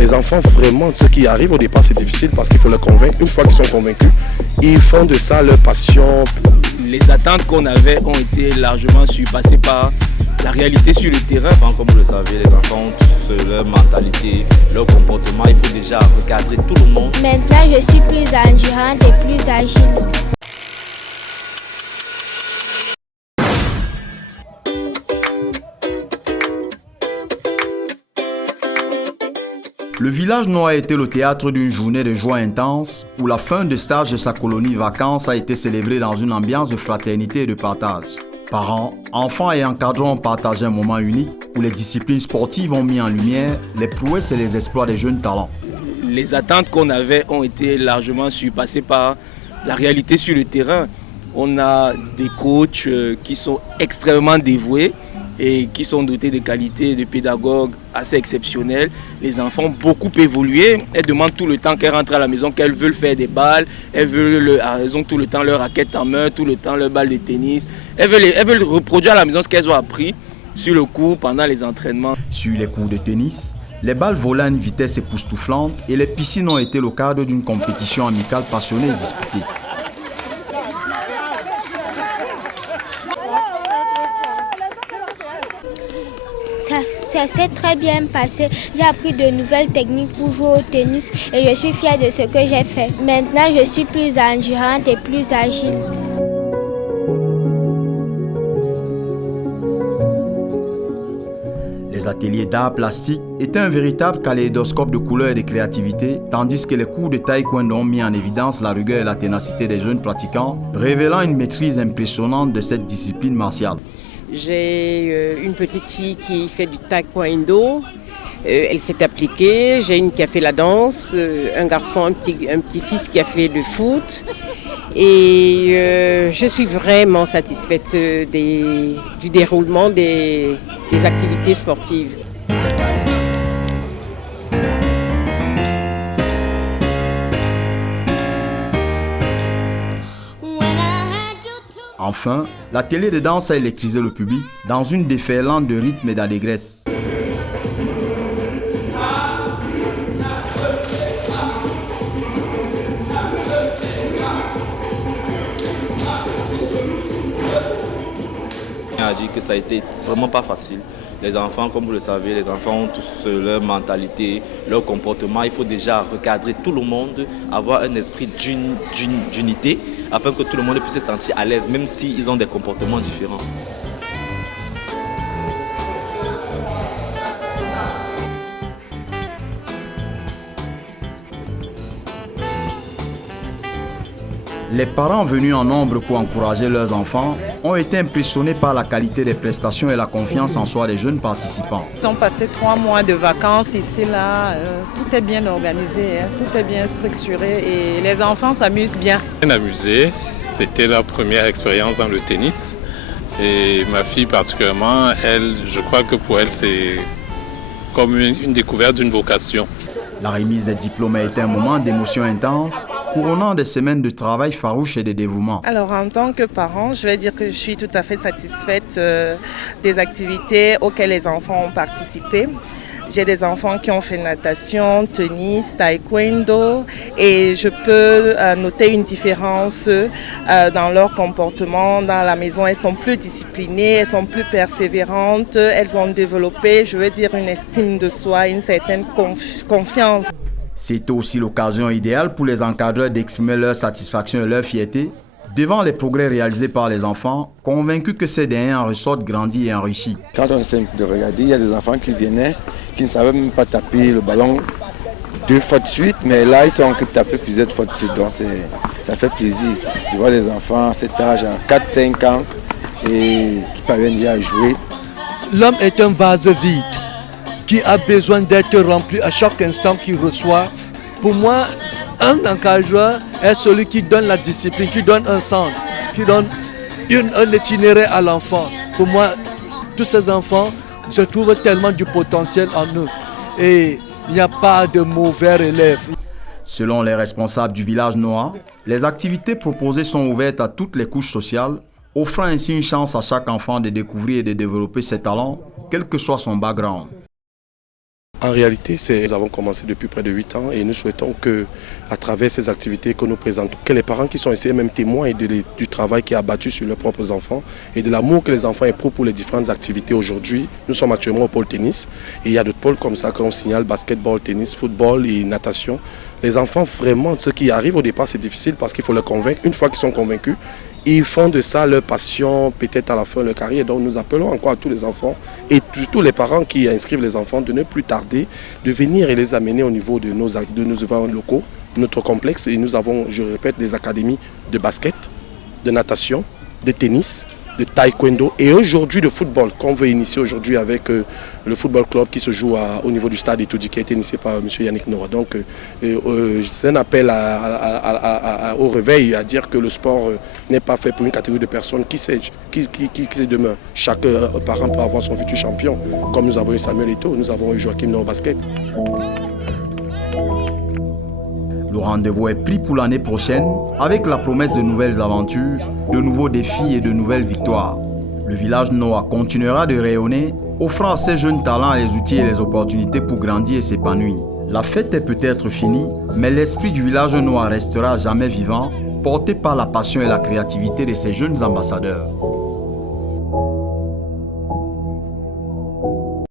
Les enfants, vraiment, ceux qui arrivent au départ, c'est difficile parce qu'il faut les convaincre. Une fois qu'ils sont convaincus, ils font de ça leur passion. Les attentes qu'on avait ont été largement surpassées par la réalité sur le terrain. Comme vous le savez, les enfants ont tous leur mentalité, leur comportement. Il faut déjà recadrer tout le monde. Maintenant, je suis plus endurante et plus agile. Le village noir a été le théâtre d'une journée de joie intense où la fin de stage de sa colonie vacances a été célébrée dans une ambiance de fraternité et de partage. Parents, enfants et encadrants ont partagé un moment unique où les disciplines sportives ont mis en lumière les prouesses et les exploits des jeunes talents. Les attentes qu'on avait ont été largement surpassées par la réalité sur le terrain. On a des coachs qui sont extrêmement dévoués et qui sont dotés de qualités de pédagogues assez exceptionnelles. Les enfants ont beaucoup évolué. Elles demandent tout le temps qu'elles rentrent à la maison, qu'elles veulent faire des balles. Elles ont tout le temps leur raquette en main, tout le temps leur balle de tennis. Elles veulent reproduire à la maison ce qu'elles ont appris sur le cours pendant les entraînements. Sur les cours de tennis, les balles volaient à une vitesse époustouflante et les piscines ont été le cadre d'une compétition amicale passionnée et disputée. Ça s'est très bien passé. J'ai appris de nouvelles techniques pour jouer au tennis et je suis fière de ce que j'ai fait. Maintenant, je suis plus endurante et plus agile. Les ateliers d'art plastique étaient un véritable kaléidoscope de couleurs et de créativité, tandis que les cours de taekwondo ont mis en évidence la rigueur et la ténacité des jeunes pratiquants, révélant une maîtrise impressionnante de cette discipline martiale. J'ai une petite fille qui fait du taekwondo, elle s'est appliquée. J'ai une qui a fait la danse, un garçon, un petit-fils qui a fait le foot. Et je suis vraiment satisfaite du déroulement des activités sportives. Enfin, la télé de danse a électrisé le public dans une déferlante de rythme et d'allégresse. On a dit que ça a été vraiment pas facile. Les enfants, comme vous le savez, les enfants ont tous leur mentalité, leur comportement. Il faut déjà recadrer tout le monde, avoir un esprit d'unité afin que tout le monde puisse se sentir à l'aise, même s'ils ont des comportements différents. Les parents venus en nombre pour encourager leurs enfants ont été impressionnés par la qualité des prestations et la confiance en soi des jeunes participants. Ils ont passé 3 mois de vacances ici, là. Tout est bien organisé, tout est bien structuré et les enfants s'amusent bien. Bien amusé, c'était la première expérience dans le tennis et ma fille particulièrement, elle, je crois que pour elle c'est comme une découverte d'une vocation. La remise des diplômes a été un moment d'émotion intense, couronnant des semaines de travail farouche et de dévouement. Alors en tant que parent, je vais dire que je suis tout à fait satisfaite des activités auxquelles les enfants ont participé. J'ai des enfants qui ont fait natation, tennis, taekwondo et je peux noter une différence dans leur comportement. Dans la maison, elles sont plus disciplinées, elles sont plus persévérantes, elles ont développé, je veux dire, une estime de soi, une certaine confiance. C'était aussi l'occasion idéale pour les encadreurs d'exprimer leur satisfaction et leur fierté devant les progrès réalisés par les enfants, convaincus que ces derniers en ressortent grandis et enrichis. Quand on essaie de regarder, il y a des enfants qui venaient, qui ne savaient même pas taper le ballon 2 fois de suite, mais là ils sont en train de taper plusieurs fois de suite, donc ça fait plaisir. Tu vois les enfants à cet âge, à 4-5 ans, et qui parviennent déjà à jouer. L'homme est un vase vide qui a besoin d'être rempli à chaque instant qu'il reçoit. Pour moi, un encadreur est celui qui donne la discipline, qui donne un centre, qui donne un itinéraire à l'enfant. Pour moi, tous ces enfants, je trouve tellement du potentiel en eux. Et il n'y a pas de mauvais élèves. Selon les responsables du village noir, les activités proposées sont ouvertes à toutes les couches sociales, offrant ainsi une chance à chaque enfant de découvrir et de développer ses talents, quel que soit son background. En réalité, nous avons commencé depuis près de 8 ans et nous souhaitons que, à travers ces activités que nous présentons, que les parents qui sont ici même témoins du travail qui est abattu sur leurs propres enfants et de l'amour que les enfants éprouvent pour les différentes activités aujourd'hui. Nous sommes actuellement au pôle tennis et il y a d'autres pôles comme ça qu'on signale, basketball, tennis, football et natation. Les enfants, vraiment, ce qui arrive au départ, c'est difficile parce qu'il faut les convaincre. Une fois qu'ils sont convaincus, ils font de ça leur passion, peut-être à la fin de leur carrière. Donc nous appelons encore à tous les enfants et tous les parents qui inscrivent les enfants de ne plus tarder, de venir et les amener au niveau de nos événements locaux, notre complexe. Et nous avons, je répète, des académies de basket, de natation, de tennis, de taekwondo et aujourd'hui de football qu'on veut initier aujourd'hui avec le football club qui se joue au niveau du stade Itoudi qui a été initié par M. Yannick Noah. Donc c'est un appel au réveil à dire que le sport n'est pas fait pour une catégorie de personnes qui sait demain. Chaque parent peut avoir son futur champion. Comme nous avons eu Samuel Eto'o, nous avons eu Joachim Noah au basket. Le rendez-vous est pris pour l'année prochaine avec la promesse de nouvelles aventures, de nouveaux défis et de nouvelles victoires. Le village Noah continuera de rayonner, offrant à ces jeunes talents les outils et les opportunités pour grandir et s'épanouir. La fête est peut-être finie, mais l'esprit du village Noah restera jamais vivant, porté par la passion et la créativité de ces jeunes ambassadeurs.